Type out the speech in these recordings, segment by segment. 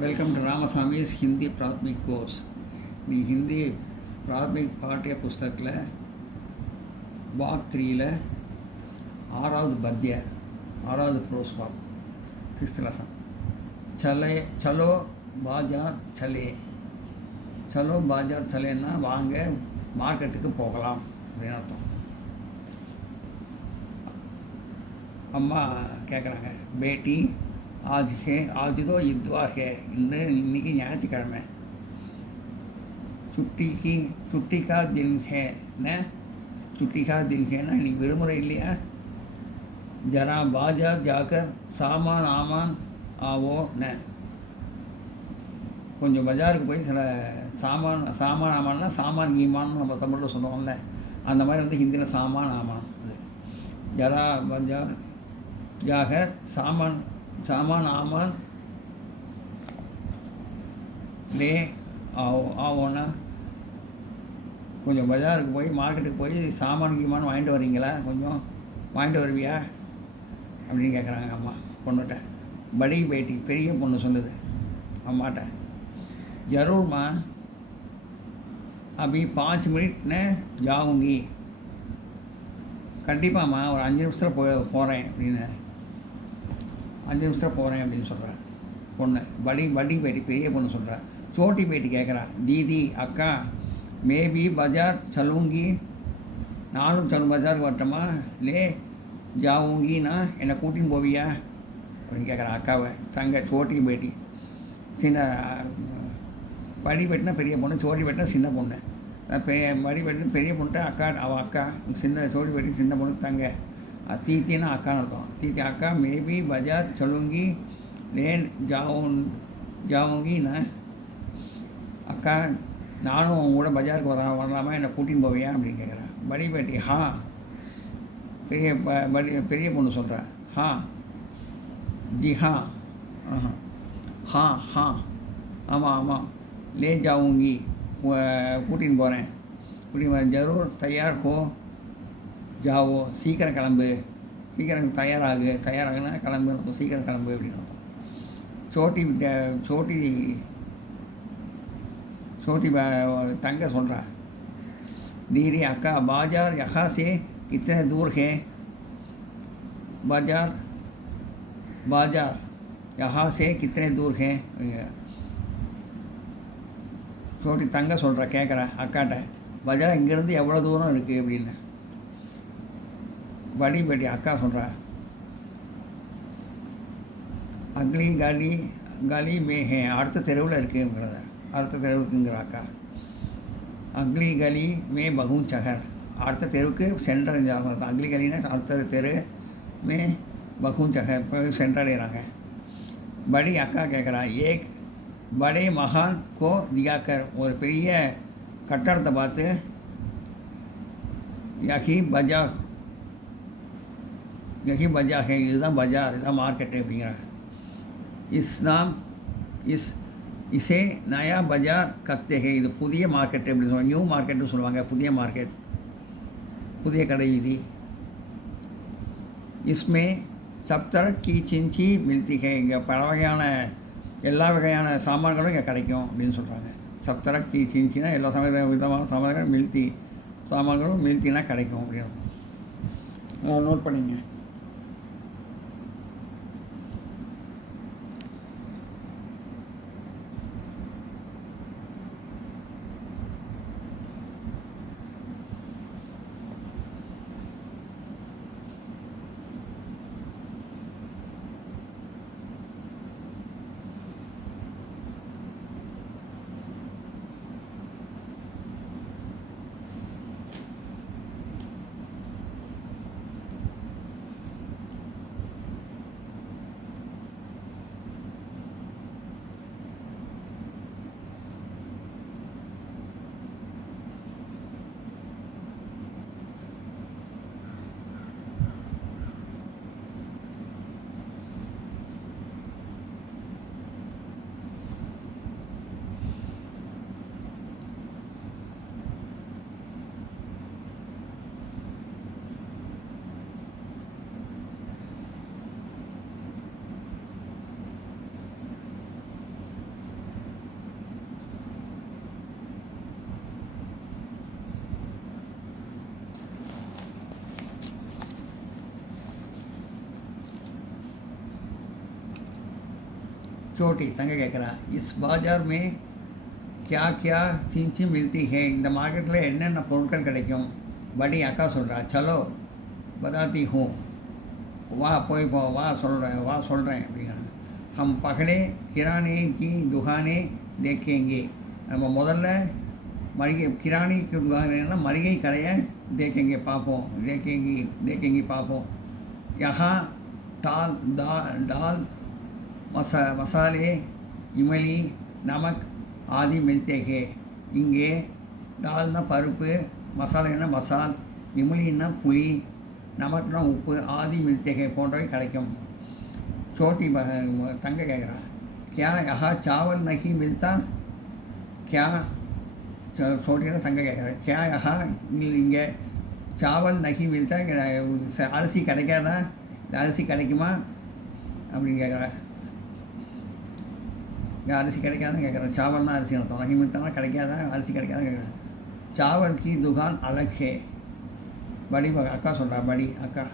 Welcome to रामास्वामी's Hindi प्राथमिक course நீ ஹிந்தி பிராத்மிக் பாட்டிய புஸ்தகத்தில் பாக் 3ல ஆறாவது பத்திய ஆறாவது ப்ரோஸ் பாக் 6th லெசன் சலே சலோ பாஜார் சலே சலோ பாஜார் சலேன்னா வாங்க மார்க்கெட்டுக்கு போகலாம் அப்படின்னு அர்த்தம். அம்மா கேட்குறாங்க, பேட்டி आज है आज तो इतवार है इन्हीं ஞாயிற்றுக்கிழமை छुट्टी का दिन है न छुट्टी का दिन है ना इन्हीं विடுமுறை இல்லையா जरा बाजार जाकर सामान आमान आवो न கொஞ்சம் பஜாருக்கு போய் சில சாமான் ஆமான்னா சாமான் கீமான்னு நம்ம தமிழில் சொல்லுவோம்ல, அந்த மாதிரி வந்து ஹிந்தியில் சாமான் ஆமான். அது ஜரா பஜார் ஜாகர் सामान आमान ले आओना கொஞ்சம் பஜாருக்கு போய் மார்க்கெட்டுக்கு போய் சாமான் கீமான் வாங்கிட்டு வரீங்களா, கொஞ்சம் வாங்கிட்டு வருவியா அப்படின்னு கேட்குறாங்க அம்மா பொண்ணுகிட்ட. படி பேட்டி பெரிய பொண்ணு சொல்லுது அம்மாட்ட, ஜரூர்மா அபி 5 மினிட்னு ஜாவுங்கி, கண்டிப்பாம்மா ஒரு 5 நிமிஷத்தில் போகிறேன் அப்படின்னு 5 நிமிஷத்தில் போகிறேன் அப்படின்னு சொல்கிறேன் பொண்ணு. படி பேட்டி பெரிய பொண்ணு சொல்கிறா. சோட்டி பேட்டி கேட்குறா, தீதி அக்கா மேபி பஜார் சலுங்கி, நானும் பஜாருக்கு வரட்டோமா, லே ஜாவுங்கின்னா என்னை கூட்டின்னு போவியா அப்படின்னு கேட்குறா அக்காவை தங்க சோட்டி பேட்டி. சின்ன படி பேட்டினா பெரிய பொண்ணு, சோட்டி பேட்டினா சின்ன பொண்ணு. படி பேட்டினா பெரிய பொண்ணுட்ட அக்கா, அவள் அக்கா, சின்ன சோட்டி பேட்டி சின்ன பொண்ணு தங்க. தீத்தின்னா அக்கான்னு இருக்கும். தீத்தி அக்கா மேபி பஜார் சொல்லுங்கி லேன் ஜாவுங்கி நான் அக்கா நானும் அவங்க கூட பஜாருக்கு வரலாமா, என்னை கூட்டின்னு போவியா அப்படின்னு கேட்குறேன். படி பேட்டி ஹா பெரிய பொண்ணு சொல்கிறா, ஹா ஜி ஹா ஹா ஹா ஆமாம் ஆமாம் லே ஜாவுங்கி கூட்டின்னு போகிறேன், கூட்டின்னு ஜரூர் தயார் ஹோ ஜாவோ, சீக்கிரம் கிளம்பு, சீக்கிரம் தயாராகுன்னா கிளம்புன்னு அர்த்தம், சீக்கிரம் கிளம்பு அப்படின்னு அர்த்தம். சோட்டி தங்க சொல்கிறா, दीदी अक्का बाजार यहाँ से कितने दूर है, बाजार यहाँ से कितने दूर है. சோட்டி தங்க சொல்கிறா கேட்குறா அக்காட்ட, பஜார் இங்கேருந்து எவ்வளோ தூரம் இருக்குது அப்படின்னு. படி பேட்டி அக்கா சொல்கிறா, அக்லி கலி மே ஹே, அடுத்த தெருவில் இருக்குங்கிறத, அடுத்த தெருவுக்குங்கிற அக்கா. அக்லி கலி மே பகும் சஹர், அடுத்த தெருவுக்கு சென்றடைஞ்சாங்க. அக்லி கலினா அடுத்த தெரு, மே பகும் சஹர் போய் சென்றடைகிறாங்க. படி அக்கா கேட்குறா, ஏக் படே மகான் கோ திகாக்கர், ஒரு பெரிய கட்டடத்தை பார்த்து யஹி பஜார் है, இதுதான் பஜார், இதுதான் மார்க்கெட்டு அப்படிங்கிறாங்க. இசே நயா பஜார் கப்தே ஹே, இது புதிய மார்க்கெட்டு அப்படின்னு சொல்லுவாங்க, நியூ மார்க்கெட்டுன்னு சொல்லுவாங்க, புதிய மார்க்கெட், புதிய கடை வீதி. இஸ்மே சப்தர் கி சின்சி மில்தி ஹே, இங்கே பல வகையான எல்லா வகையான சாமான்களும் இங்கே கிடைக்கும் அப்படின்னு சொல்கிறாங்க. சப்தர கி சின்சினா எல்லா விதமான சாமான்களும், மில்தி சாமான்களும் மில்த்தினா கிடைக்கும் அப்படின்னு நோட் பண்ணிங்க. छोटी तंग கேட்குறா इस बाजार में क्या क्या चीज़ें मिलती है இந்த மார்க்கெட்டில் என்னென்ன பொருட்கள் கிடைக்கும் படி அக்கா சொல்கிறா சலோ बताती हूँ வா போய் போ வா சொல்கிறேன் அப்படிங்கிறாங்க हम पहले किराने की दुकानें देखेंगे நம்ம முதல்ல மளிகை கிரானி दुकान மளிகை கடையை देखेंगे பார்ப்போம் देखेंगे பார்ப்போம் यहाँ दाल मसाले इमली नमक आदि मिलते हैं இங்கே டால்னா பருப்பு மசாலானா மசால் இமலின்னா புளி நமக்குனா உப்பு ஆதி மில்தேகை போன்றவை கிடைக்கும் छोटी தங்க கேட்குறா क्या यहाँ चावल नहीं मिलता क्या छोटी தங்க கேட்குறா क्या यहाँ இங்கே चावल नहीं मिलता அரிசி கிடைக்காதா இந்த அரிசி கிடைக்குமா அப்படின்னு கேட்குறேன் அரிசி கிடைக்காதான் கேட்குறேன் चावलना அரிசி அர்த்தம் नहीं मिलता கிடைக்காதா அரிசி கிடைக்காதான் கேட்குறேன் चावल की दुकान अलग है बड़ी अक्का சொல்கிறா बड़ी अक्का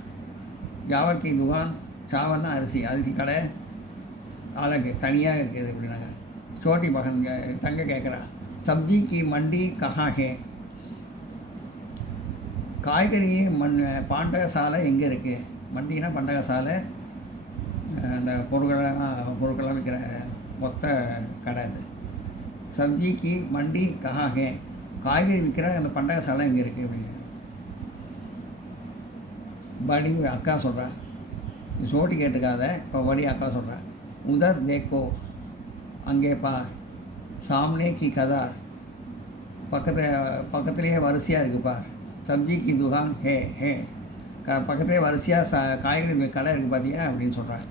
चावल की दुकान चावलना அரிசி கடை अलग தனியாக இருக்குது அப்படின்னாங்க छोटी बहन தங்க கேட்குறா सब्जी की मंडी कहाँ है காய்கறி பாண்டகசாலை எங்கே இருக்குது மண்டினா பண்டகசாலை அந்த பொருட்கள்லாம் விற்கிற மொத்த கடை அது சப்ஜிக்கு மண்டி கஹாகே காய்கறி விற்கிற அந்த பண்டகசாலை எங்கே இருக்குது அப்படிங்க படி அக்கா சொல்கிறா சோட்டி கேட்டுக்காத இப்போ வடி அக்கா சொல்கிறா உதர் தேக்கோ அங்கே பார் சாம்னே கி கதார் பக்கத்துலேயே வரிசையாக இருக்குது பார் சப்ஜி கி துகான் ஹே பக்கத்துலேயே வரிசையாக காய்கறி கடை இருக்குது பார்த்தியா அப்படின்னு சொல்கிறேன்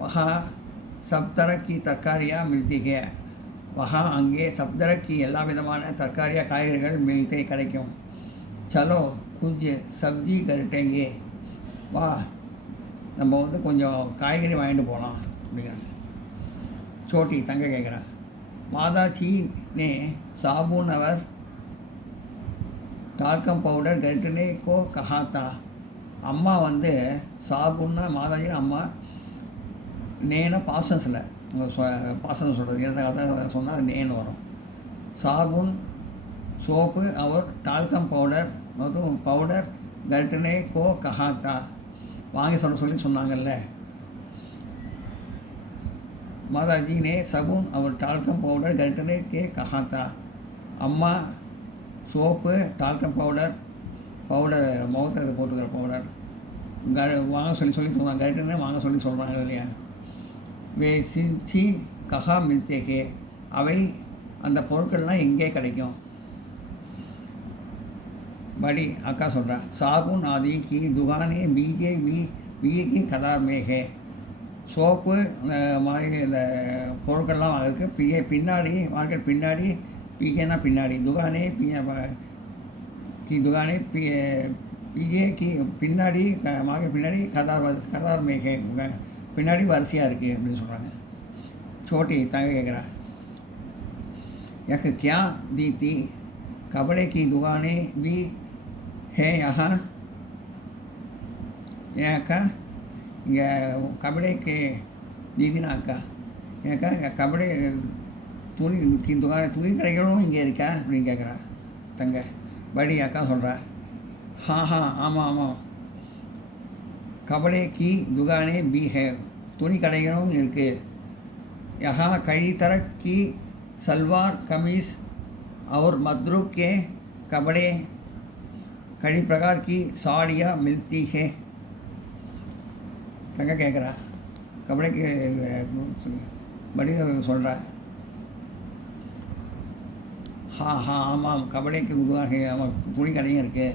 वहाँ सब तरह की तरकारियाँ मिलती है वहाँ அங்கே सब तरह की எல்லா விதமான தற்காரியாக காய்கறிகள் மில்தே கிடைக்கும் சலோ கொஞ்சம் சப்ஜி கருட்டேங்கே வா நம்ம வந்து கொஞ்சம் காய்கறி வாங்கிட்டு போகலாம் அப்படிங்கிறாங்க छोटी தங்க கேட்குறா माताजी ने साबुन और टाल्कम पाउडर घटने को कहा था அம்மா வந்து சாபுன்னா மாதாஜின்னு அம்மா நேன பாசன்ஸில் பாசனம் சொல்கிறது எந்த காலத்தில் சொன்னால் நேன் வரும் சாபுன் சோப்பு அவர் டால்கம் பவுடர் மற்றும் பவுடர் கர்டனே கோ கஹாத்தா வாங்கி சொல்லி சொன்னாங்கல்ல மாதாஜி நே சபுன் அவர் டால்கம் பவுடர் கர்டனே கே கஹாத்தா அம்மா சோப்பு டால்கம் பவுடர் முகத்தை போட்டுக்கிற பவுடர் வாங்க சொல்லி சொன்னாங்க கர்டனே வாங்க சொல்லி சொல்கிறாங்க இல்லையா வே சிஞ்சி கஹா மில்தேகே அவை அந்த பொருட்கள்லாம் எங்கே கிடைக்கும் बड़ी अक्का சொல்கிறா साबुन आदि की दुकानें बीजे की कतार में है சோப்பு மாதிரி இந்த பொருட்கள்லாம் வாங்கிறதுக்கு பின்னாடி மார்க்கெட் பின்னாடி பீகேனா பின்னாடி துகானே की दुकानें पीजे की பின்னாடி மார்க்கெட் பின்னாடி கதார் में है பின்னாடி வரிசையாக இருக்குது அப்படின்னு சொல்கிறாங்க छोटी தங்க கேட்குறா यक क्या दी थी कपड़े की दुकानें भी है यहाँ ஏன் அக்கா இங்கே கபடே கே தீதினா அக்கா ஏக்கா கபடே துணி துணி கடைகளும் இங்கே இருக்கா அப்படின்னு கேட்குறா தங்க படி அக்கா சொல்கிறா ஆமாம் कपड़े की दुकानें भी है துணி கடைகளும் இருக்குது यहाँ कई तरह की सलवार कमीज और मद्रू के कपड़े कई प्रकार की साड़ियाँ मिलती है तंग கேட்குறா कपड़े के बड़ी சொல்கிறா ஆமாம் कपड़े की दुकान है ஆமாம் துணி கடையும் இருக்குது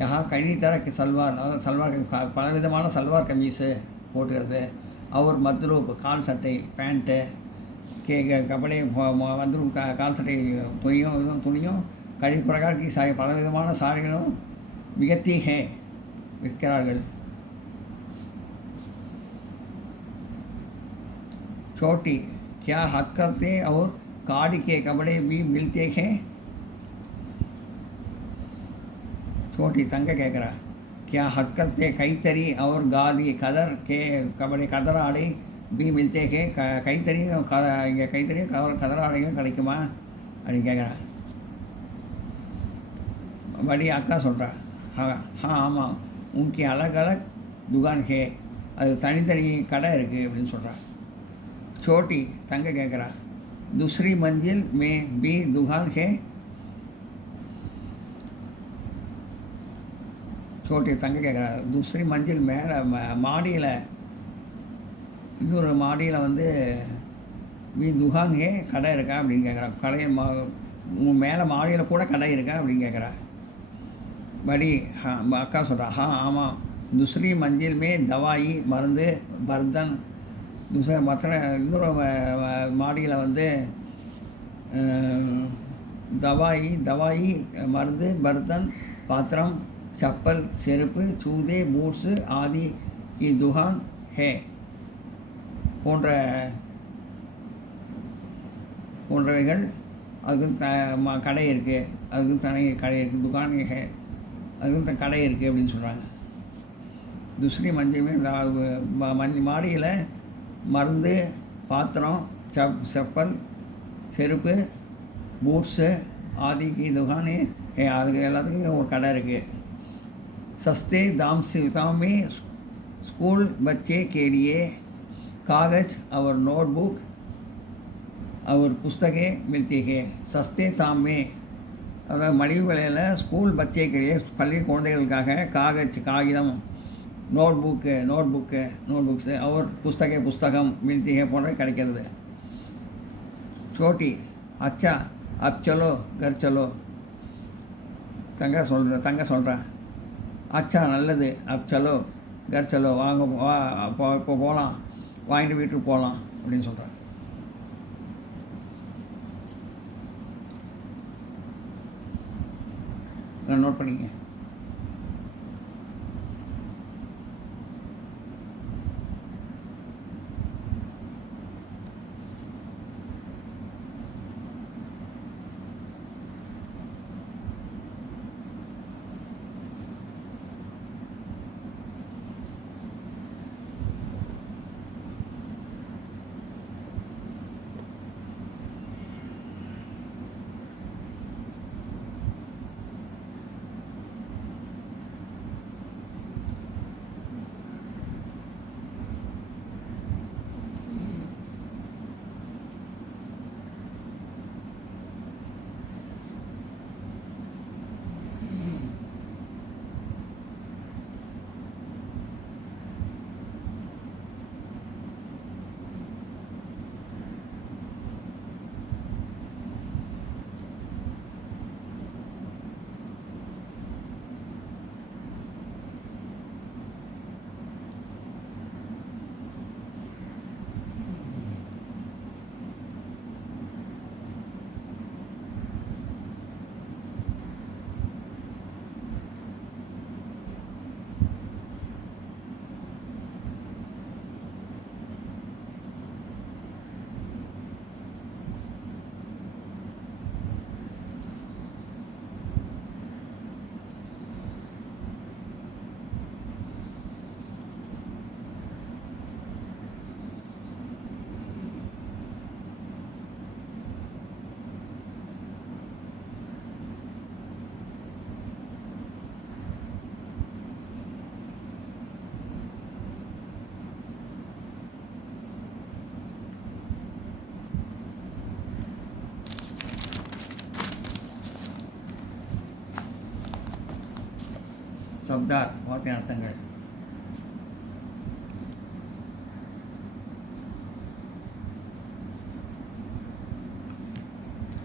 यहाँ कई तरह की सलवार அதாவது சல்வார் பலவிதமான சல்வார் கமீஸு போட்டுக்கிறது அவர் மத்ரூப் கால் சட்டை பேண்ட்டு கபடே மத்ரூப் கால் சட்டை துணியும் கழி பிரகாரக்கு சாரி பலவிதமான சாரிகளும் விகத்தி ஹே விற்கிறார்கள் छोटी क्या हक करते और काड़ी के कपड़े भी मिलते हैं छोटी तंग கேட்குறா क्या हरकतें கைத்தறி और गादी கதர் கபடி கதர் ஆடை பி மில்தே கே கைத்தறி இங்கே கைத்தறி கதர் ஆடைகள் கிடைக்குமா அப்படின்னு கேட்குறேன். படி அக்கா சொல்கிறா, ஹா ஆமாம் உன்கி அலக் அலக் துகான் ஹே, அது தனித்தனி கடை இருக்குது அப்படின்னு சொல்கிறா. சோட்டி தங்க கேட்குறா, दूसरी मंजिल में भी दुकान है. சோட்டி தங்க கேட்குறா, दूसरी मंजिल மேலே மாடியில் இன்னொரு மாடியில் வந்து மீ துகான் ஹே கடை இருக்கா அப்படின்னு கேட்குறா. கடை மேலே மாடியில் கூட கடை இருக்கா அப்படின்னு கேட்குறா. படி அக்கா சொல்கிறா, ஆமாம் दूसरी मंजिल में दवाई மருந்து பர்தன் மற்ற இன்னொரு மாடியில் வந்து தவாயி மருந்து பர்தன் பாத்திரம் चप्पल செருப்பு சூதே பூட்ஸு ஆதி கி துகான் ஹே போன்றவைகள் அதுக்கும் கடை இருக்குது, அதுக்கும் தனி கடை இருக்குது, துகான் ஹே அதுக்கும் கடை இருக்குது அப்படின்னு சொல்கிறாங்க. துஸ்ரி மஞ்சமே மாடியில் மருந்து பாத்திரம் செப்பல் செருப்பு பூட்ஸு ஆதிக்கு துகானே அதுக்கு எல்லாத்துக்கும் ஒரு கடை இருக்குது. सस्ते दाम में स्कूल बच्चे के लिए कागज़ और नोटबुक और पुस्तकें मिलती है. सस्ते दाम में अगर मलिவு விலையில் ஸ்கூல் பச்சை கிடையே பள்ளி குழந்தைகளுக்காக காகிதம் நோட்புக்ஸு அவர் புஸ்தகம் மில்தி ஹே போன்ற கிடைக்கிறது. சோட்டி அச்சா அப் சலோ கர் சலோ தங்க சொல்கிறேன், அச்சா நல்லது, அப் சலோ கர் சலோ வாங்க இப்போ போகலாம், வாங்கிட்டு வீட்டுக்கு போகலாம் அப்படின்னு சொல்கிறேன். நோட் பண்ணிங்க. சப்தார்த் வார்த்தை அர்த்தங்கள்.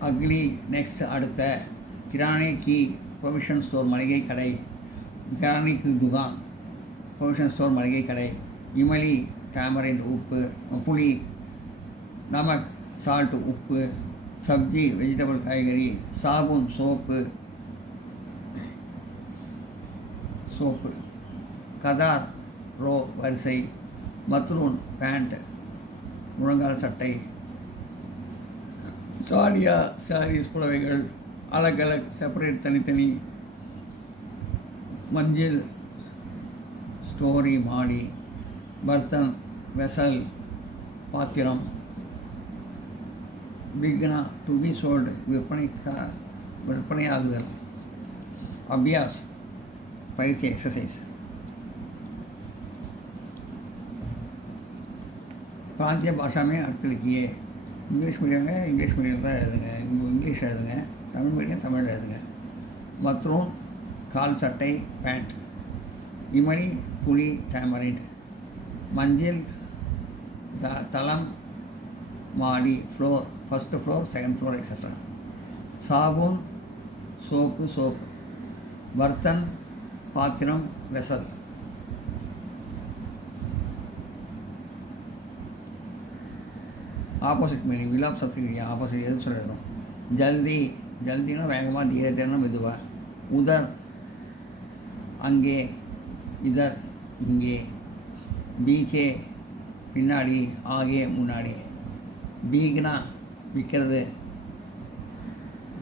அக்லி நெக்ஸ்ட் அடுத்த, கிரானே கி ப்ரொவிஷன் ஸ்டோர் மளிகை கடை, கிரானே கி துகான் ப்ரொவிஷன் ஸ்டோர் மளிகை கடை. இமலி டேமரிண்ட் உப்பு புளி, நமக் சால்ட் உப்பு, சப்ஜி வெஜிடபிள் காய்கறி, சாபுன் சோப்பு கதார் ரோ வரிசை, மத்ரூன் பேண்ட் முழங்கால் சட்டை, சாடியா சாரீஸ் புடவைகள் அலக் அலக் செப்பரேட் தனித்தனி, மஞ்சள் ஸ்டோரி மாடி, பர்த்தன் வெசல் பாத்திரம், பிக்னா டு பி சோல்டு விற்பனையாகுதல், அபியாஸ் பயிற்சி எக்ஸசைஸ். प्रांतीय भाषा में अर्थ लिखिए. इंग्लिश मीडियम है, इंग्लिश मीडियम தான் எழுதுங்க, இங்கிலீஷ் எழுதுங்க. தமிழ் மீடியம் தமிழ் எழுதுங்க. மத்ரூன் கால் சட்டை பேண்ட், இமலி புளி டேமரிண்ட், மஞ்சள் தளம் மாடி floor, first floor second floor extra. சாபுன் சோப்பு, பர்த்தன் பாத்திரம் வெசல். ஆப்போசிட் மீனிங் விலாப் சத்துக்கு ஆப்போசிட் எது சொல்லிடும். ஜல்தினா வேகமாக, தீரத்தேனா மெதுவாக. உதர் அங்கே, இதர் இங்கே. பீச்சே பின்னாடி, ஆகே முன்னாடி. பீக்னா விற்கிறது,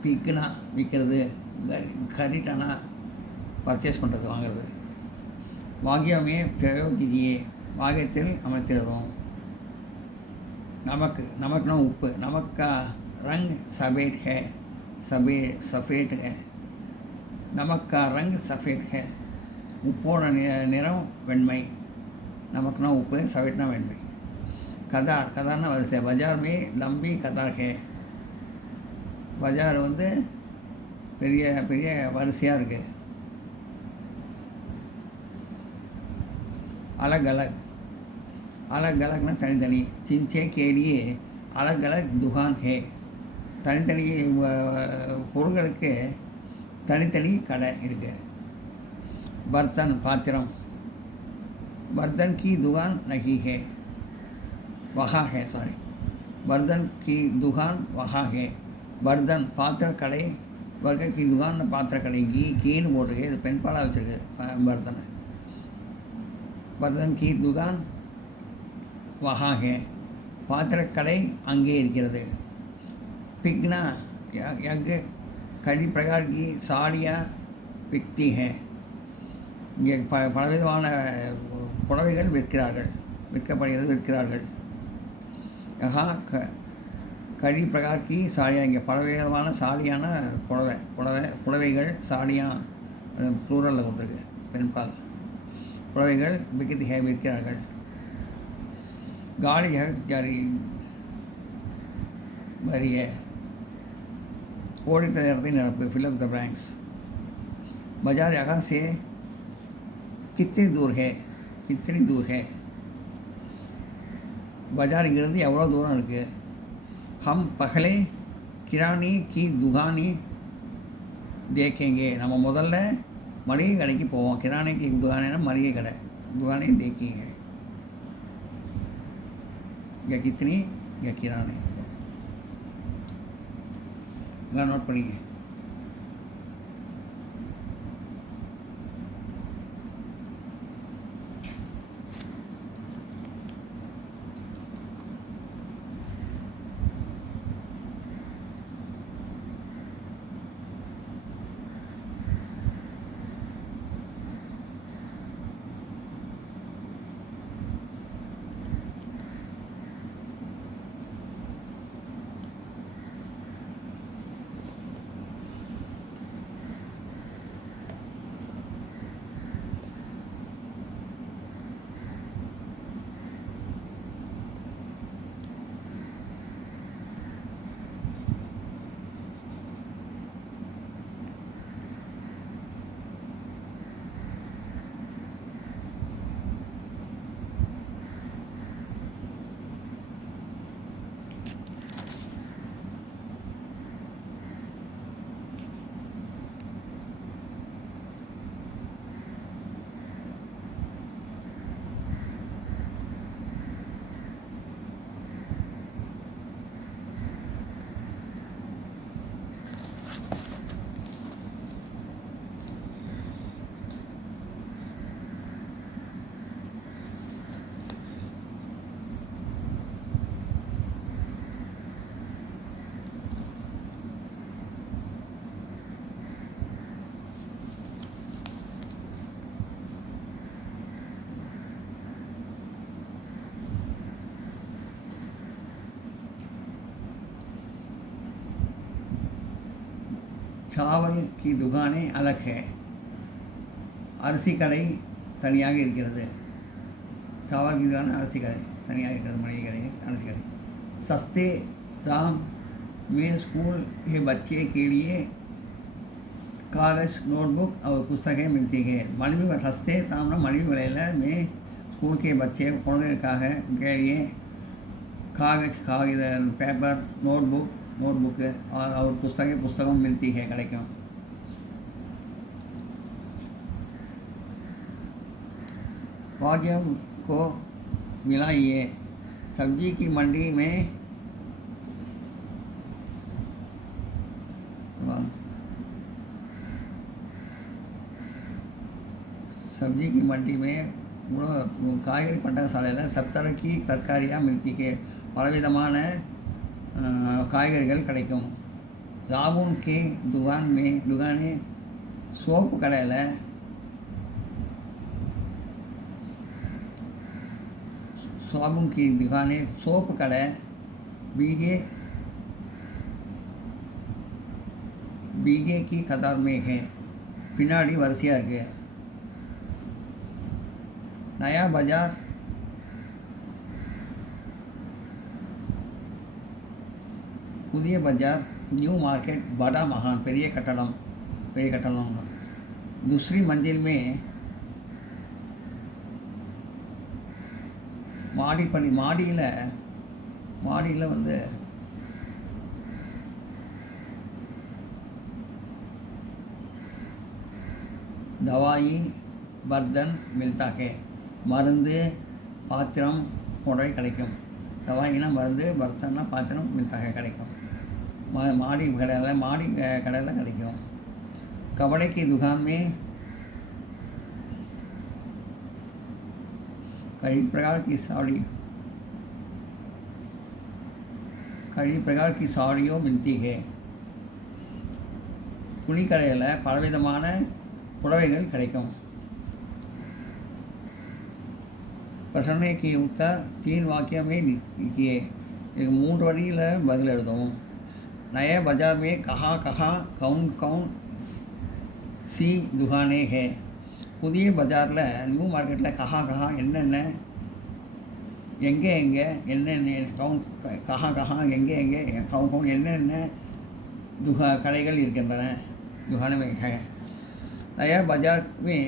பிக்னா விற்கிறது, கரிட்டானா பர்ச்சேஸ் பண்ணுறது வாங்கிறது. வாக்கியமே பிரயோகிதியே வாக்கியத்தில் அமைத்திடுறோம். नमकना उप्पु, नमक का रंग सफ़ेद है, सफ़ेद है. नमक का रंग सफ़ेद है. उप्पोड निरम वेण्मै. नमकना उप्पु, सफ़ेदना वेण्मै. कदारना वरिसै. बाजार में लंबी कतार है. बाजार வந்து பெரிய வரிசையாக இருக்குது. अलग अलगना तनी चिंचे के लिए अलग अलग दुकान है. तनी பொருட்களுக்கு தனித்தனி கடை இருக்கு. बर्तन पात्रम, बर्तन की दुकान नहीं है, वहाँ है. सॉरी, बर्तन की दुकान वहाँ है. बर्तन पात्र கடை, बर्तन की दुकान पात्र கடை. கீன்னு போட்டிருக்கு, இது பெண்பாலாக வச்சுருக்கு. बर्तन बर्तन की दुकान वहाँ है. பாத்திரக்கடை அங்கே இருக்கிறது. पिगना यज्ञ कई प्रकार की साड़ियाँ बिकती हैं. இங்கே பலவிதமான புடவைகள் விற்கிறார்கள். யஹா கடி பிரகார் கி சாடியா, இங்கே பலவிதமான சாடியான புடவைகள் சாடியா ப்ளூரலில் கொடுத்துருக்கு, பெண்பால். புடவைகள் விற்கிறார்கள். गाड़ी है जारी भरी है. ஓடிட்ட நேரத்தை நிரப்பு, fill up the blanks. बाजार यहाँ से कितनी दूर है. बाजार இங்கிருந்து எவ்வளோ தூரம் இருக்குது. हम पहले किराने की दुकानें देखेंगे. நம்ம முதல்ல மளிகை கடைக்கு போவோம். किराने की दुकानें மளிகை கடை, दुकानें देखेंगे. या कितनी या किराने. नोट पढ़िए. चावल की दुकानें अलग है அரிசி கடை தனியாக இருக்கிறது चावल की दुकान அரிசி கடை தனியாக இருக்கிறது மளிகை கடை அரிசி கடை सस्ते दाम में स्कूल के बच्चे के लिए कागज़ नोटबुक और पुस्तकें मिलती है मलिவு सस्ते दाम मलिவு விலையில் में स्कूल के बच्चे குழந்தைகளுக்காக के लिए कागज कागज पेपर नोटबुक और पुस्तकें मिलती है கிடைக்கும் भाग्यम को मिलाइए सब्जी की मंडी में सब्जी की मंडी में காய்கறி பண்டகசாலையில் सब तरह की तरकारियाँ मिलती है பலவிதமான காய்கறிகள் கிடைக்கும் साबुन की दुकानें சோப்பு கடையில் साबुन की दुकानें सोप கடை बीघे की कतार में है பின்னாடி வரிசையாக இருக்குது नया बाजार புதிய பஜார் न्यू मार्केट बड़ा महान பெரிய கட்டடம் दूसरी मंजिल में மாடியில் வந்து दवाई बर्तन मिलता है மருந்து பாத்திரம் போன்றவை கிடைக்கும் दवाईना மருந்து बर्तनना பாத்திரம் मिलता है கிடைக்கும் மாடி கடையில் கிடைக்கும் कपड़े की दुकान में कई प्रकार की साड़ियों मिलती है துணி கடையில் பலவிதமான புடவைகள் கிடைக்கும் प्रश्न की उत्तर 3 वाक्य में लिखिए एक 3 வரியில் பதில் எழுதவும் नए बाजार में कहाँ कौन सी दुकानें है புதிய பஜாரில் நியூ மார்க்கெட்டில் கஹா என்னென்ன எங்கே என்னென்ன கஹா எங்கே கவுன் என்னென்ன கடைகள் இருக்கின்றன दुकान में है नया बाजार में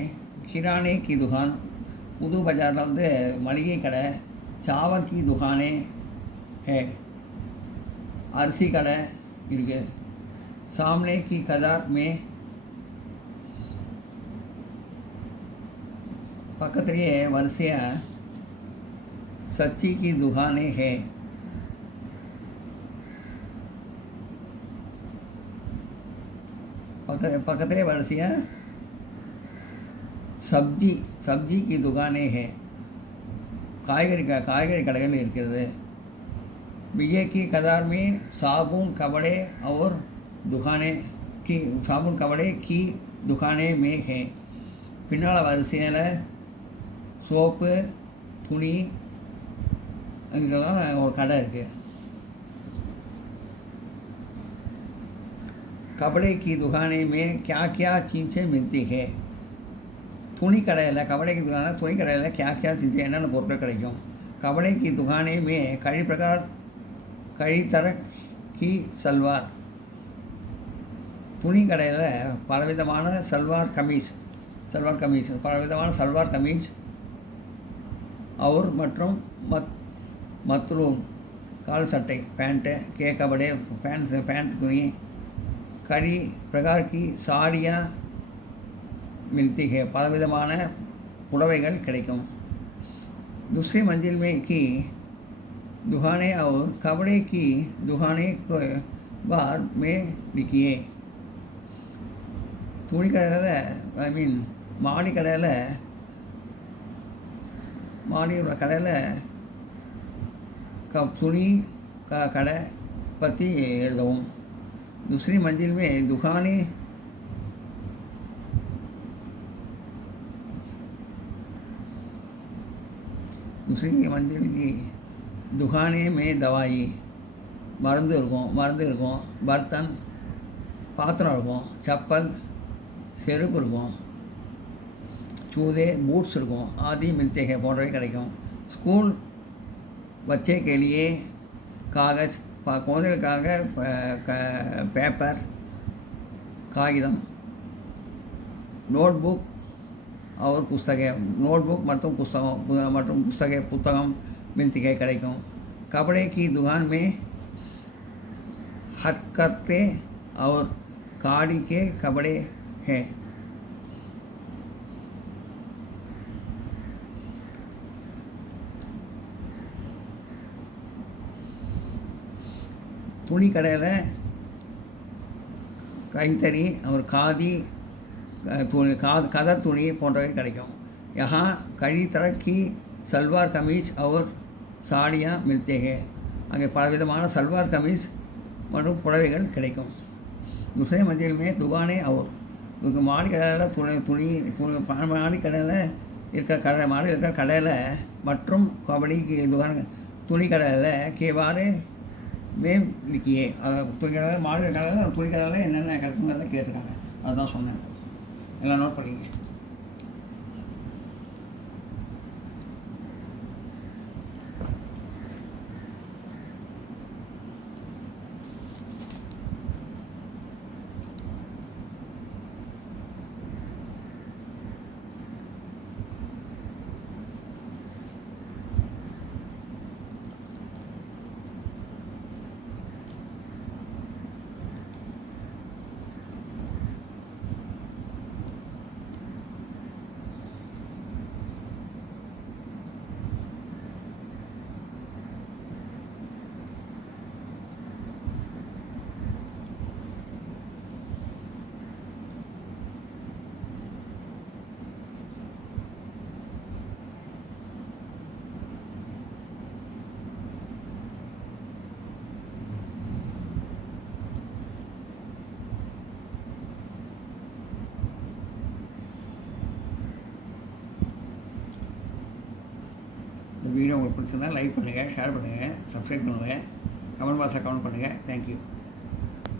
किराने की दुकान புது பஜாரில் வந்து மளிகை கடை चावल की दुकानें है அரிசி கடை இருக்கு सामने की कतार में பக்கத்திலேயே வரிசையாக सच्ची की दुकानें है பக்கத்திலே வரிசையாக सब्जी की दुकानें है காய்கறி கடைகள் இருக்கிறது बीघे की कतार में साबुन कपड़े की दुकानें में है பின்னால் வரிசையில் சோப்பு துணி அங்கெல்லாம் ஒரு கடை இருக்குது कपड़े की दुकानें में क्या चीज़ें मिलती है துணி கடையில் कपड़े की दुकान துணி கடையில் क्या चीज़ें என்னென்ன பொருட்கள் கிடைக்கும் कपड़े की दुकानें में कई तरह की सलवार துணி கடையில் பலவிதமான सलवार कमीज பலவிதமான सलवार कमीज और மற்றும் மத்ரூம் கால் சட்டை पैंट के कपड़े पैंट துணி कई प्रकार की साड़ियाँ मिलती है பலவிதமான புடவைகள் கிடைக்கும் दूसरी मंजिल में की दुकानें और कपड़े की दुकानें को बार में लिखिए துணி கடையில் மாடி கடையில் துணி கடை பற்றி எழுதவும் दूसरी मंजिल में दुकानें दूसरी मंजिल की दुकानें में दवाई மருந்து இருக்கும் बर्तन பாத்திரம் இருக்கும், செப்பல், செருப்பு இருக்கும், जूते बूट्स आदि मिलते हैं पौधे கிடைக்கும் स्कूल बच्चे के लिए कागज़ குழந்தைகளுக்காக பேப்பர் காகிதம் நோட்புக் और नोटबुक पुस्तकम मिलती है கிடைக்கும் कपड़े की दुकान में हथकरघे और खादी के कपड़े हैं துணி கடையில் கைத்தறி और खादी कदर துணி போன்றவை கிடைக்கும் यहाँ कई तरह की सलवार कमीज और साड़ियाँ मिलते हैं அங்கே பலவிதமான சல்வார் கமீஸ் மற்றும் புடவைகள் கிடைக்கும் दूसरे मंजिल में दुकानें और மாடி கடையில் துணி மாடி கடையில் இருக்கிற மாடி இருக்கிற கடையில் மற்றும் கபடி दुकान துணி கடையில் के बारे में लिखिए துணி கடையில் மாடி கடையில் துணி கடையில் என்னென்ன கிடைக்குங்கிறத கேட்டிருக்காங்க அதுதான் சொன்னேன் எல்லாம் நோட் பண்ணிங்க இந்த வீடியோ உங்களுக்கு பிடிச்சிருந்தா லைக் பண்ணுங்கள், ஷேர் பண்ணுங்கள், சப்ஸ்கிரைப் பண்ணுங்கள், கமெண்ட் பாக்ஸில் கமெண்ட் பண்ணுங்கள். தேங்க்யூ.